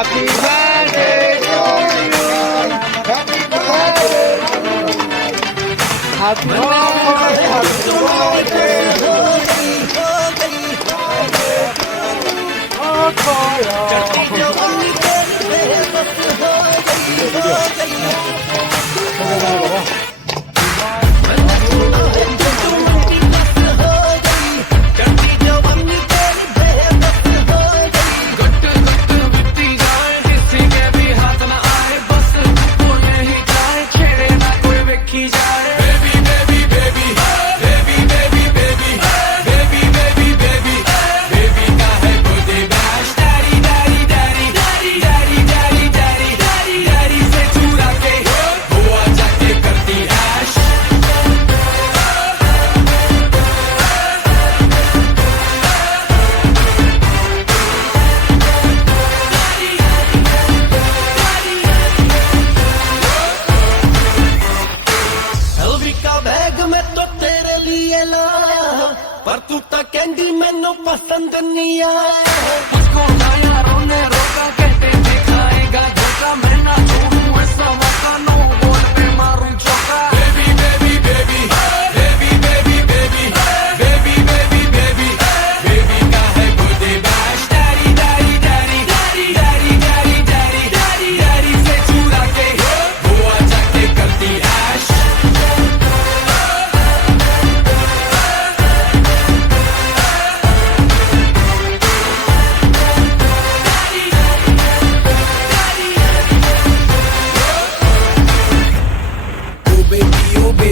Happy birthday to you. Happy birthday. Happy पर तू तो कैंडी मैनू पसंद नहीं आया उसको यारों ने रोका कहते दिखाएगा धोखा मैं ना छोड़ूं ऐसा मौका नो